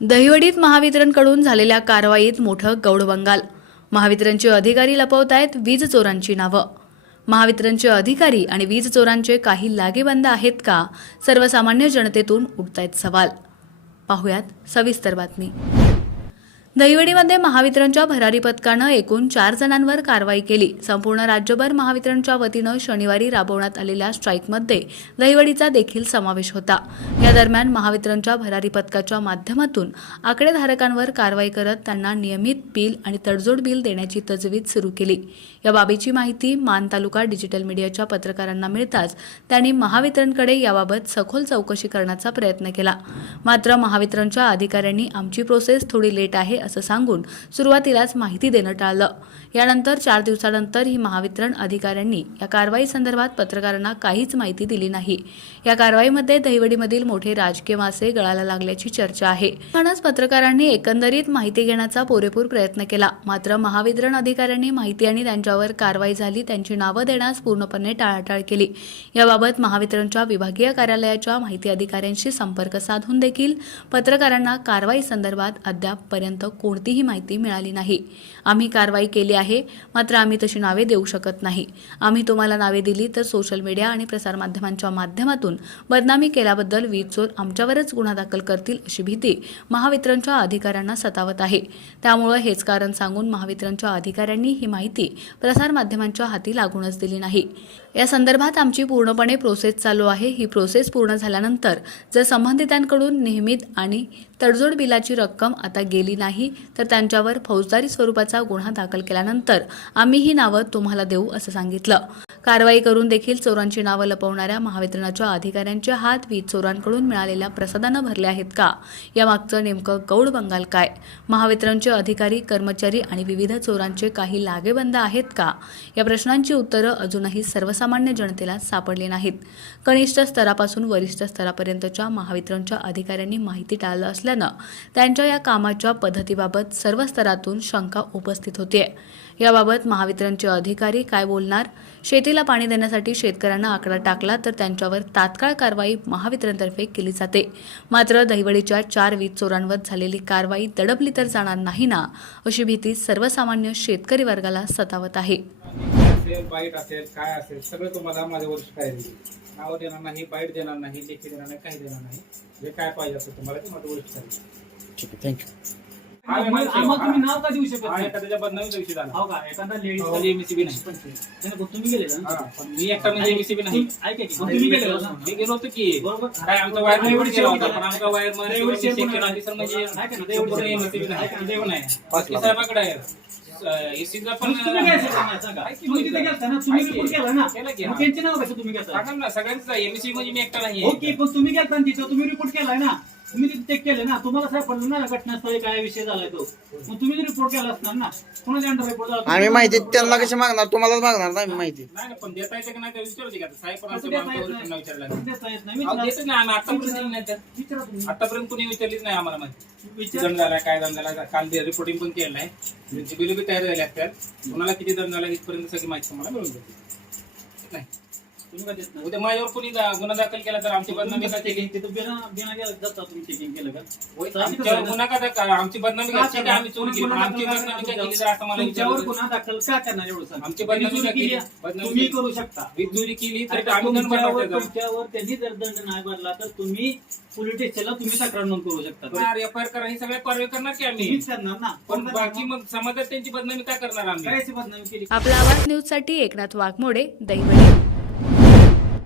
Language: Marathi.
दहिवडीत महावितरणकडून झालेल्या कारवाईत मोठं गौडबंगाल महावितरणचे अधिकारी लपवत आहेत वीज चोरांची नावं. महावितरणचे अधिकारी आणि वीज चोरांचे काही लागेबंद आहेत का सर्वसामान्य जनतेतून उठतायत सवाल. पाहुयात सविस्तर बातमी. दहिवडीमध्ये महावितरणच्या भरारी पथकानं एकूण चार जणांवर कारवाई केली. संपूर्ण राज्यभर महावितरणच्या वतीनं शनिवारी राबवण्यात आलेल्या स्ट्राईकमध्ये दहिवडीचा देखील समावेश होता. या दरम्यान महावितरणच्या भरारी पथकाच्या माध्यमातून आकडेधारकांवर कारवाई करत त्यांना नियमित बिल आणि तडजोड बिल देण्याची तजवीज सुरू केली. या बाबीची माहिती मान तालुका डिजिटल मीडियाच्या पत्रकारांना मिळताच त्यांनी महावितरणकडे याबाबत सखोल चौकशी करण्याचा प्रयत्न केला. मात्र महावितरणच्या अधिकाऱ्यांनी आमची प्रोसेस थोडी लेट आहे असं सांगून सुरुवातीलाच माहिती देणं टाळलं. यानंतर चार दिवसानंतर ही महावितरण अधिकाऱ्यांनी या कारवाई संदर्भात पत्रकारांना काहीच माहिती दिली नाही. या कारवाईमध्ये दहिवडीमधील मोठे राजकीय मासे गळायला लागल्याची चर्चा आहे. म्हणूनच पत्रकारांनी एकंदरीत माहिती घेण्याचा पुरेपूर प्रयत्न केला. मात्र महावितरण अधिकाऱ्यांनी माहिती आणि त्यांच्यावर कारवाई झाली त्यांची नावं देण्यास पूर्णपणे टाळाटाळ केली. याबाबत महावितरणच्या विभागीय कार्यालयाच्या माहिती अधिकाऱ्यांशी संपर्क साधून देखील पत्रकारांना कारवाई संदर्भात अद्यापपर्यंत कोणतीही माहिती मिळाली नाही. आम्ही कारवाई केली आहे मात्र आम्ही तशी नावे देऊ शकत नाही. आम्ही तुम्हाला नावे दिली तर सोशल मीडिया आणि प्रसारमाध्यमांच्या माध्यमातून बदनामी केल्याबद्दल वीज चोर आमच्यावरच गुन्हा दाखल करतील अशी भीती महावितरणच्या अधिकाऱ्यांना सतावत आहे. त्यामुळे हेच कारण सांगून महावितरणच्या अधिकाऱ्यांनी ही माहिती प्रसारमाध्यमांच्या हाती लागूनच दिली नाही. या संदर्भात आमची पूर्णपणे प्रोसेस चालू आहे. ही प्रोसेस पूर्ण झाल्यानंतर जर संबंधितांकडून नियमित आणि तडजोड बिलाची रक्कम आता गेली नाही तर त्यांच्यावर फौजदारी स्वरूपाचा गुन्हा दाखल केल्यानंतर आम्ही ही नावं तुम्हाला देऊ असं सांगितलं. कारवाई करून देखील चोरांची नावं लपवणाऱ्या महावितरणाच्या अधिकाऱ्यांचे हात वीज चोरांकडून मिळालेल्या प्रसादानं भरले आहेत का? यामागचं नेमकं गौड बंगाल काय? महावितरणचे अधिकारी कर्मचारी आणि विविध चोरांचे काही लागेबंद आहेत का? या प्रश्नांची उत्तरं अजूनही सर्वसामान्य जनतेला सापडली नाहीत. कनिष्ठ स्तरापासून वरिष्ठ स्तरापर्यंतच्या महावितरणच्या अधिकाऱ्यांनी माहिती टाळलं असल्यानं त्यांच्या या कामाच्या पद्धती पद्धतीबाबत सर्व स्तरातून शंका उपस्थित होते याबाबत महावितरणचे अधिकारी काय बोलणार? शेतीला पाणी देण्यासाठी शेतकऱ्यांना आकडा टाकला तर त्यांच्यावर तात्काळ कारवाई महावितरणतर्फे केली जाते. मात्र दहिवडीच्या चार वीज चोरांवर झालेली कारवाई दडपली तर जाणार नाही ना अशी भीती सर्वसामान्य शेतकरी वर्गाला सतावत आहे. असेल बाईट असेल काय असेल सगळं तुम्हाला माझ्यावर नाव देणार नाही बाईट देणार नाही लेखी देणार नाही काही देणार नाही. जे काय पाहिजे असेल तुम्हाला ते ठीक आहे थँक्यू आम्हाला तुम्ही नाव का देऊ शकत हा नाही? एखाद्या बदनामी दिवशी झाला हो का? एखादा लेडीज हो, एमएससीबी नाही. तुम्ही गेले हा, ना पण मी एकटा म्हणजे एमएससीबी नाही. ऐका की, तुम्ही गेले ना? मी गेलो होतो की. बरोबर. काय आमचा वायर नाही, गेला होता एवढी पण आमचा वायरमध्ये एवढी check ऑफिसर म्हणजे एवढी पूर्ण नाही. पाच लाख. साहेबाकडे आहे पण तुम्ही काय सांगा ना, सांगा. ऐक की तुम्ही मग तिथे इथं. गेलता ना? तुम्ही ऐक की. रिपोर्ट केला ना? केलं की, मग हा. त्यांचे नाव कसं तुम्ही घेता सांगा ना सगळ्यांचा एमएससी म्हणजे मी एकटा नाही. ओके पण तुम्ही गेलता ना तिथं तुम्ही रिपोर्ट केलाय ना? तुम्ही तिथे चेक केलं ना तुम्हाला सापडलं ना घटनास्थळी काय विषय झालाय तो. मग तुम्ही रिपोर्ट केला असणार ना कोणाच्या अंडर रिपोर्ट झाला आम्ही माहिती त्यांना कशी मागणार? तुम्हालाच मागणार ना आम्ही माहिती. नाही पण देता येते का नाही ते विचारते का साहेब पण असं असं देता मागच्या येत वर्षी नाही. विचारलं देता येत नाही. अहो, विचारा. देतच नाही आम्ही आतापर्यंत दिली नाही तर विचारा तुम्ही. आतापर्यंत कुणी विचारलीच नाही आम्हाला माहिती. विचारा. दंड झाला काय दंड झाला काल रिपोर्टिंग पण केलं नाही. त्यांची बिल बी तयार झाली असतात. कुणाला किती दंड झाला इथपर्यंत सगळी माहिती तुम्हाला मिळून जाते. नाही. तुम्ही का देत नाही? उद्या माझ्यावर कोणी दा- गुन्हा दाखल केला तर आमची बदनामी का चेकिंग तिथं बिना बिना गेला जाता तुम्ही चेकिंग केलं का? आमच्यावर गुन्हा का दाखल? आमची बदनामी का ठीक आहे, आम्ही चोरी केली. पण आमची बदनामी का केली तर असं मला तुमच्यावर विचारलं गुन्हा दाखल का करणार एवढं सांगा. आमची बदनामी चोरी का केली? केली? आहे. बदनामी तुम्ही केली. करू शकता. वीज चोरी केली तर आता आम्ही दंड तुमच्यावर भरणार त्याचा. तुमच्यावर त्यांनी जर दंड नाही भरला तर तुम्ही पोलीस स्टेशनला तुम्ही तक्रार नोंद करू शकता. एफ आय आर करा ही सगळ्या कारवाई करणार की आम्ही? तुम्हीच करणार ना. पण बाकी मग? समाजात त्यांची बदनामी काय करणार आम्ही? काय अशी बदनामी केली? आपला आवाज न्यूजसाठी एकनाथ वाघमोडे दहिवडी